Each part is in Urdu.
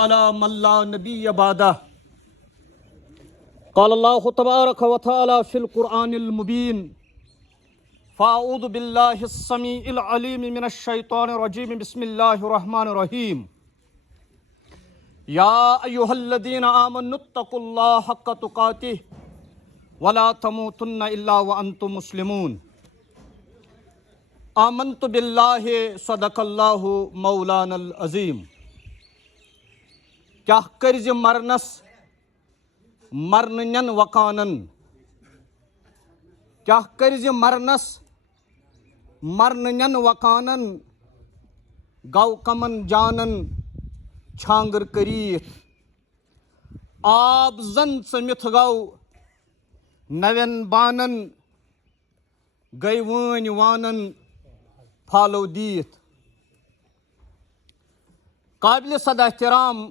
على من لا نبي بعده قال الله تبارك وتعالى في القرآن المبين فأعوذ بالله السميع العليم من الشيطان الرجيم بسم الله الرحمن الرحيم يا أيها الذين آمنوا اتقوا الله حق تقاته ولا تموتن إلا وأنتم مسلمون آمنت بالله صدق الله مولانا العظيم کیا کرز مرنس مرنن وقانن کیا کرز مرنس مرنن وقانن گو کمن جانن چھانگر کریت آب زن سمت گو نوین بانن گئی وان وانن پھالو دیت قابل صد احترام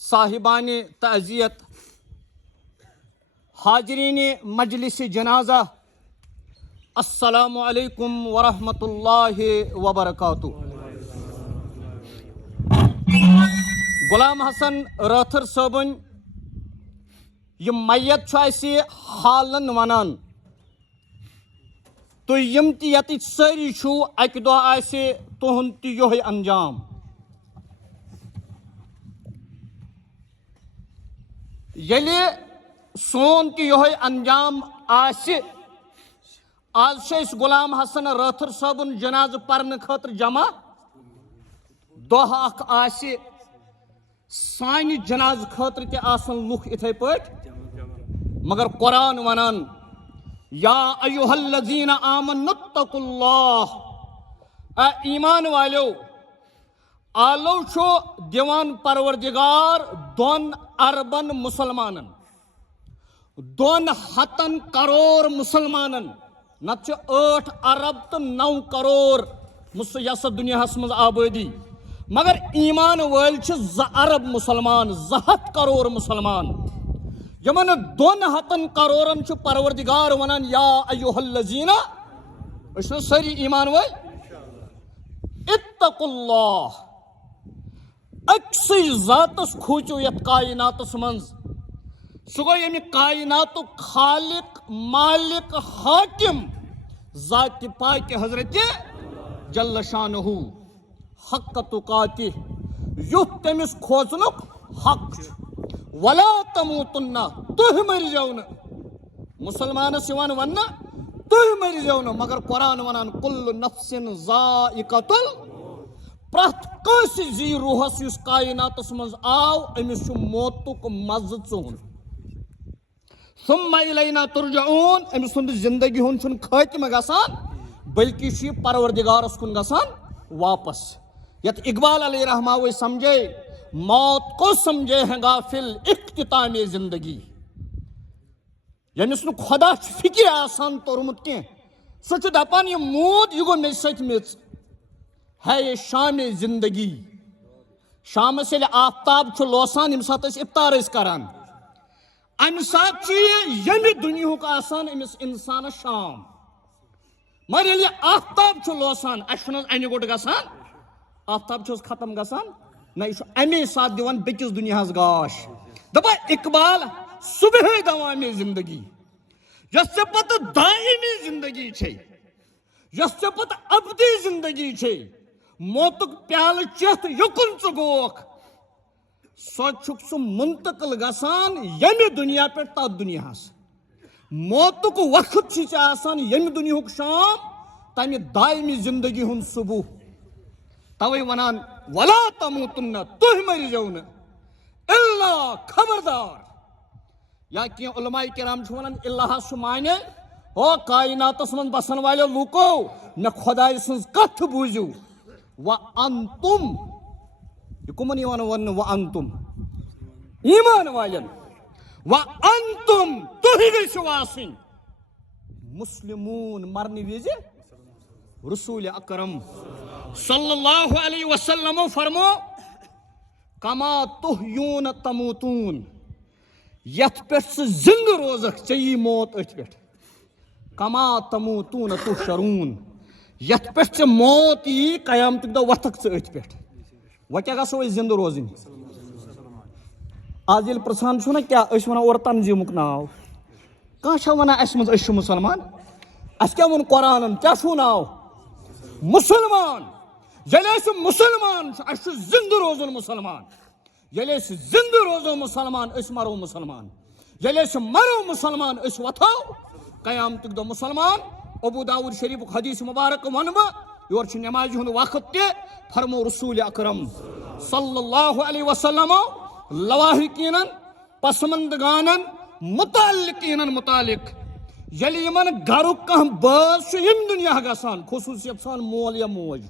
صاحبان تعزیت حاضرین مجلس جنازہ السلام علیکم ورحمۃ اللہ وبرکاتہ. غلام حسن راتھر صٲبن یہ میت چھُ اَسہِ حالن ونان تُہۍ یِم تہِ ییٚتِکۍ سٲری چھُو اَکہِ دۄہ آسہِ تُہُنٛد تہِ یِہوٚے انجام. ییٚلہِ سون تہِ یِہوٚے انجام آسہِ آز چھِ أسۍ غلام حسن رٲتھر صٲبُن جنازٕ پرنہٕ خٲطرٕ جمع دۄہ اکھ آسہِ سانہِ جنازٕ خٲطرٕ تہِ آسن لُکھ یِتھَے پٲٹھۍ مگر قرآن ونان یا ایُہا الذین آمنوا اتقوا اللہ اے ایمان والیو آلو چھُ دِوان پروردگار 2 اربن مسلمانن 2 ہتن کروڑ مسلمانن نتہٕ چھُ 8 ارب تہٕ 9 کروڑ یس دُنیاہس منٛز آبٲدی مگر ایمان وٲلۍ چھِ 2 ارب مسلمان 2 ہتھ کروڑ مسلمان یمن 2 ہتن کروڑن چھُ پروردگار ونان یا ایُہا الذین أسۍ چھِ سٲری ایمان وٲلۍ اتقوا اللہ أکسٕے ذاتس کھوٗژِو یتھ کایناتس منٛز سُہ گوٚو ییٚمہِ کایناتُک خالق مالک حاکم ذاتِ پاکہِ حضرتِ جل شانہ حق تقاتہِ یُتھ تٔمِس کھوژنُک حق چھُ ولا تموتن تُہۍ مٔرزیو نہٕ مُسلمانس یِوان وننہٕ تُہۍ مٔرزیو نہٕ مگر قرآن ونان کُلُّ نفسٍ ذائقۃ پرٛٮ۪تھ کٲنٛسہِ زی روحس یُس کایناتس منٛز آو أمِس چھُ موتُک مزٕ ژوٚن ثُمَّ اِلینا تُرجعوٗن أمۍ سُنٛد زندگی ہُنٛد چھُنہٕ خٲتمہٕ گژھان بلکہ چھُ یہِ پروردگارس کُن گژھان واپس یتھ اقبال علیہ رحمٰ وے سمجھے موت کو سمجھے ہیں غافل اختتام زندگی ییٚمِس نہٕ خۄدا چھُ فِکرِ آسان توٚرمُت کینٛہہ سُہ چھُ دپان یہِ موٗد یہِ گوٚو مےٚ سۭتۍ میٚژ ہے شام زندگی شامس ییٚلہِ آفتاب چھُ لوسان ییٚمہِ ساتہٕ أسۍ افطار ٲسۍ کران امہِ ساتہٕ چھُ یہِ ییٚمہِ دُنیہُک آسان أمِس انسانس شام مگر ییٚلہِ یہِ آفتاب چھُ لوسان اسہِ چھُنہٕ حظ انہِ گوٚٹ گژھان آفتاب چھُ حظ ختم گژھان نہ یہِ چھُ امے ساتہٕ دِوان بیٚکِس دُنیاہس گاش دپان اقبال صبحے دوامے زندگی یۄس ژےٚ پتہٕ دائمی زندگی چھے یۄس ژےٚ پتہٕ ابدی زندگی چھے موتُک پیالہٕ چٮ۪تھ یوٚکُن ژٕ گوکھ سۄ چھُکھ ژٕ منتقل گژھان ییٚمہِ دُنیا پٮ۪ٹھ تتھ دُنیاہس موتُک وقت چھُ ژےٚ آسان ییٚمہِ دُنیہُک شام تمہِ دائمی زندگی ہُنٛد صبح توے ونان ولا تموتن تُہۍ مٔرزیو نہٕ الا خبردار یا کینٛہہ علماء کرام چھِ ونان اللہ چھُ معنی او کائناتس منٛز بسن والیو لوٗکو مےٚ خۄداے سٕنٛز کتھ بوٗزِو وَأَنتُم یہِ کٕمن یِوان وننہٕ وَأَنتُم ایمان والٮ۪ن وَأَنتُم تُہۍ گٔژھِو آسٕنۍ مُسلِموٗن مرنہٕ وِزِ رسوٗلِ اکرم صلی اللہ علیہ وسلمو فرمو کما تحیون تموتون یتھ پٮ۪ٹھ ژٕ زندٕ روزکھ ژےٚ یی موت أتھۍ پٮ۪ٹھ کما تموتون تحشرون یتھ پٮ۪ٹھ ژےٚ موت یی قیامتُک دۄہ وۄتھکھ ژٕ أتھۍ پٮ۪ٹھ وہ کیا گژھو أسۍ زندٕ روزٕنۍ آز ییٚلہِ پرٛژھان چھُو نا کیٛاہ أسۍ وَنان اورٕ تنظیٖمُک ناو کانٛہہ چھا وَنان اَسہِ منٛز أسۍ چھِ مُسلمان اَسہِ کیٛاہ ووٚن قرآنن کیٛاہ چھُو ناو مُسلمان ییٚلہِ أسۍ مُسلمان چھِ اَسہِ چھُ زندٕ روزُن مُسلمان ییٚلہِ أسۍ زندٕ روزو مُسلمان أسۍ مرو مُسلمان ییٚلہِ أسۍ مرو مُسلمان أسۍ وۄتھو قیامتُک دۄہ مُسلمان ابوٗ داوٗد شریٖفُک حدیٖث مُبارک وَنہٕ بہٕ یورٕ چھُ نٮ۪مازِ ہُنٛد وقت تہِ فرمو رسوٗلِ اکرم صلی اللہ علیہ وسلمو لواحقیٖنن پسمندگانن متعلقیٖنن متعلق ییٚلہِ یِمن گرُک کانٛہہ بٲژ چھُ ییٚمہِ دُنیا گژھان خصوٗصیت سان مول یا موج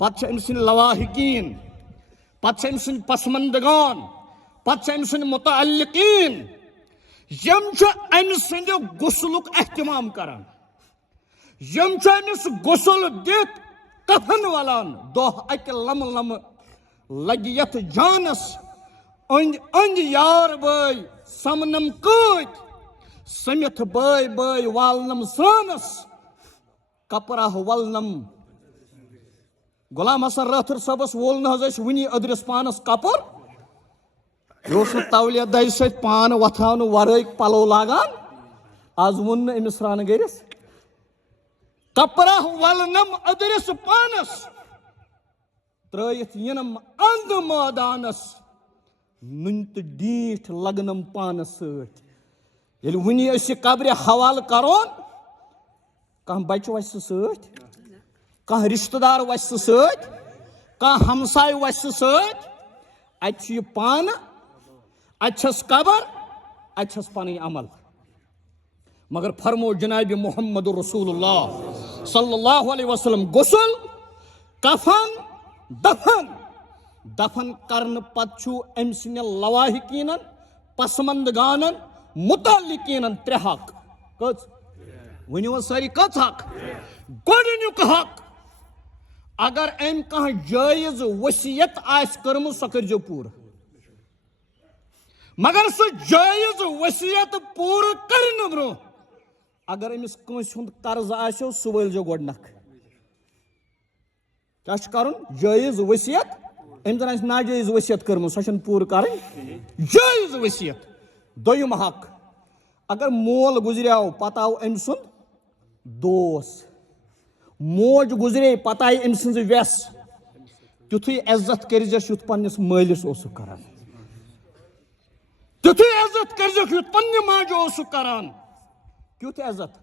پتہٕ چھِ أمۍ سٕنٛدۍ لواحقیٖن پتہٕ چھِ أمۍ سٕنٛدۍ پسمندگان پتہٕ چھِ أمۍ سٕنٛدۍ متعلقیٖن یِم چھِ أمۍ سٕنٛدِ غسلُک احتمام کران یِم چھِ أمِس غسل دِتھ کفن ولان دۄہ اکہِ لمہٕ لمہٕ لگہِ یتھ جانس أنٛدۍ أنٛدۍ یار بٲے سمنم کۭتۍ سٔمِتھ بٲے بٲے والنم سانس کپرہ ولنم غلام حسن رٲتھر صٲبس وول نہٕ حظ أسۍ وُنی أدرِس پانس کپُر یہِ اوس نہٕ تولیہ دجہِ سۭتۍ پان وۄتھاونہٕ ورٲے پلو لاگان آز ووٚن نہٕ أمِس رانہٕ گٔرِس کپرہ ولنم أدرِس پانس ترٲیِتھ یِنم انٛدٕ مٲدانس نُنہِ تہٕ ڈیٖٹھ لگنم پانس سۭتۍ ییٚلہِ وُنی أسۍ یہِ قبرِ حوالہٕ کرون کانٛہہ بچہِ وسہِ سُہ سۭتۍ کانٛہہ رشتہٕ دار وسہِ سُہ سۭتۍ کانٛہہ ہمساے وسہِ سُہ سۭتۍ اتہِ چھُ یہِ پانہٕ اتہِ چھس قبر اتہِ چھس پنٕنۍ عمل مگر فرمو جنابِ محمد رسول اللہ صلی اللہ علیہ وسلم غسل کفن دفن دفن کرنہٕ پتہٕ چھُ أمۍ سٕنٛدٮ۪ن لواحقیٖنن پسمندگانن متعلقیٖنن ترٛےٚ حق کٔژ ؤنِو حظ سٲری کٔژ حق گۄڈٕنیُک حق اگر أمۍ کانٛہہ جٲیز ؤصیت آسہِ کٔرمٕژ سۄ کٔرۍزیو پوٗرٕ مگر سُہ جٲیز ؤصیت پوٗرٕ کرنہٕ برونٛہہ اگر أمِس کٲنٛسہِ ہُنٛد قرض آسیو سُہ وٲلۍزیو گۄڈٕ نکھٕ کیٛاہ چھُ کرُن جٲیز ؤصیت أمۍ زن آسہِ ناجٲیز ؤصیت کٔرمٕژ سۄ چھنہٕ پوٗرٕ کرٕنۍ جٲیز ؤصیت دوٚیِم حق اگر مول گُزریو پتہٕ آو أمۍ سُنٛد دوس موج گُزرے پتہٕ آیہِ أمۍ سٕنٛزٕ وٮ۪س تیُتھُے عزت کٔرۍزٮ۪س یُتھ پننِس مٲلِس اوسُکھ کران تیُتھُے عزت کٔرۍزٮ۪کھ یُتھ پننہِ ماجہِ اوسُکھ کران کیُتھ عزت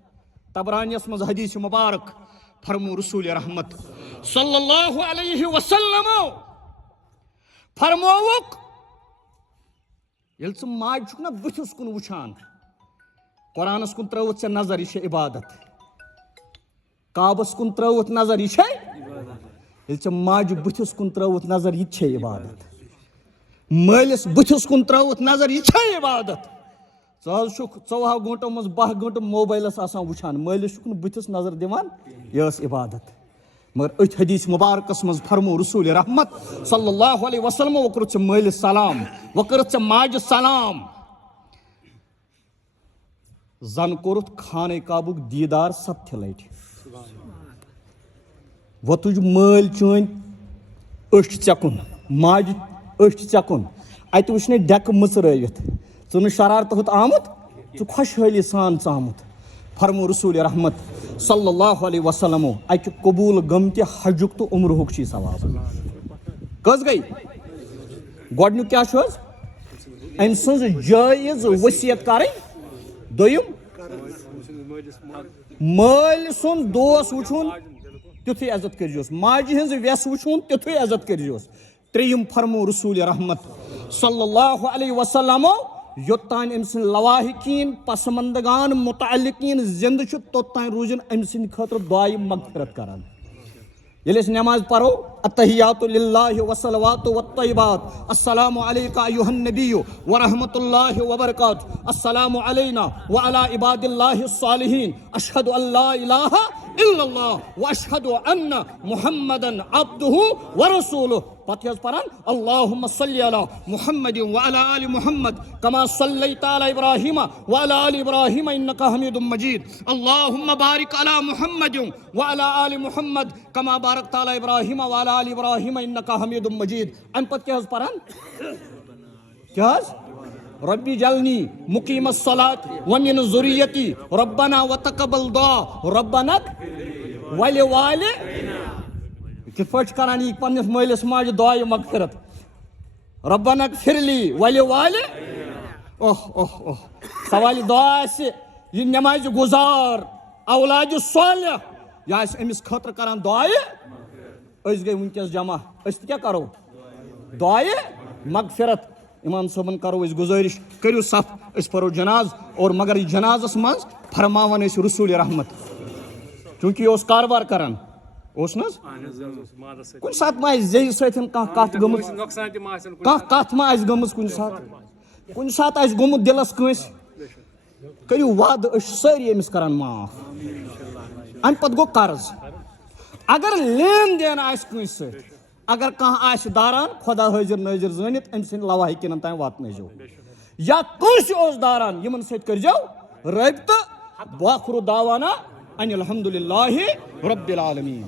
تبرانیس منٛز حدیٖث مُبارک فرمو رسوٗلِ رحمت صلی اللہ علیہ وسلمو فرمووُکھ ییٚلہِ ژٕ ماجہِ چھُکھ نا بٕتھِس کُن وٕچھان قرآنس کُن ترٲوٕتھ ژےٚ نظر یہِ چھےٚ عبادت کعبس کُن ترٲوٕتھ نظر یہِ چھے ییٚلہِ ژےٚ ماجہِ بٕتھِس کُن ترٲوٕتھ نظر یہِ تہِ چھے عبادت مٲلِس بٕتھِس کُن ترٲوٕتھ نظر یہِ چھے عبادت ژٕ حظ چھُکھ 24 گٲنٛٹو منٛز 12 گٲنٛٹہٕ موبایلس آسان وٕچھان مٲلِس چھُکھ نہٕ بٕتھِس نظر دِوان یہِ ٲس عبادت مگر أتھۍ حدیٖث مُبارکس منٛز فرمو رسوٗلِ رحمت صلی اللہ علیہ وسلمو وۄنۍ کوٚرُتھ ژےٚ مٲلِس سلام وۄنۍ کٔرٕتھ ژےٚ ماجہِ سلام زن کوٚرُتھ خانہ کعبُک دیٖدار 7 لٹہِ وۄنۍ تُج مٲلۍ چٲنۍ أچھ ژےٚ کُن ماجہِ أچھ ژےٚ کُن اتہِ وٕچھنے ڈٮ۪کہٕ مٕژرٲوِتھ ژٕ نہٕ شرارتہٕ ہوٚت آمُت ژٕ خۄشحٲلی سان ژامُت فرمو رسوٗلِ رحمت صلی اللہ علیہ وسلمو اکہِ قبوٗل گٔمتہِ حجُک تہٕ عمرہُک چھی ثواب کٔژ گٔے گۄڈنیُک کیٛاہ چھُ حظ أمۍ سٕنٛز جٲیز ؤصیت کرٕنۍ دوٚیِم مٲلۍ سُنٛد دوس وٕچھُن تیُتھُے عزت کٔرۍزیوس ماجہِ ہِنٛز وٮ۪س وٕچھُن تیُتھُے عزت کٔرۍزیوس ترٛیٚیِم فرمو رسوٗلِ رحمت صلی اللہ علیہ وسلمو یوٚتانۍ أمۍ سٕنٛدۍ لواحقیٖن پسمندگان متعلقیٖن زندٕ چھُ توٚتانۍ روٗزِن أمۍ سٕنٛدِ خٲطرٕ دُعایہِ مغفرت کران ییٚلہِ أسۍ نٮ۪ماز پرو التحیاتُ للہ والصلواتُ والطیبات السلام علیکہ ایُہا النبی ورحمۃ اللہ وبرکاتہ السلام علینا وعلی عباد اللہ الصالحین اشہد ان لا الہ الا اللہ واشہد ان محمدا عبدہ ورسولہ پتہٕ حظ پران اللہم صلی علی محمد وعلی آل محمد کما صلیت علی ابراہیم وعلی آل ابراہیم انکا حمید مجید اللہم بارک علی محمد وعلی آل محمد کما بارکت علی ابراہیم وعلی علی آل ابراہیم انک حمید مجید. ام پتہ کیا پران کیا ربی جلنی مقیم الصلاۃ ومن ذریتی ربنا وتقبل دعا ربنا ولوالدینا. کت پٲٹھۍ کران یہ پننس مٲلِس ماجہِ دعایہِ مغفرت ربنا اغفر لی ولوالدینا. اوہ اوہ اوہ سوالِ دعا آسہِ یہ نمازِ گزار اولادِ صالح یہ آسہِ أمِس خٲطرٕ کران دعایہِ أسۍ گٔے وٕنکٮ۪س جمع أسۍ تہِ کیٛاہ کرو دعایہِ مغفرت. امام صٲبن کرو أسۍ گزٲرِش کٔرِو صف أسۍ پرو جناز اور مگر یہ جنازس منٛز فرماوان ٲسۍ رسوٗلِ رحمت چوٗنٛکہِ یہِ اوس کاربار کران اوس نہ حظ کُنہِ ساتہٕ ما آسہِ زیٚیہِ سۭتۍ کانٛہہ کتھ گٔمٕژ کانٛہہ کتھ ما آسہِ گٔمٕژ کُنہِ ساتہٕ آسہِ گوٚمُت دِلس کٲنٛسہِ کٔرِو وعدٕ أسۍ چھِ سٲری أمِس کران معاف. امہِ پتہٕ گوٚو قرض اگر لین دین آسہِ کٲنٛسہِ سۭتۍ اگر کانٛہہ آسہِ داران خۄدا حٲضِر نٲضِر زٲنِتھ أمۍ سٕنٛدِ لواحقیٖنن تام واتنٲیزیو یا کٲنٛسہِ اوس داران یِمن سۭتۍ کٔرۍزیو رٲبطہٕ. وآخرُ دعوانا ان الحمدُ للہ رب العالمیٖن.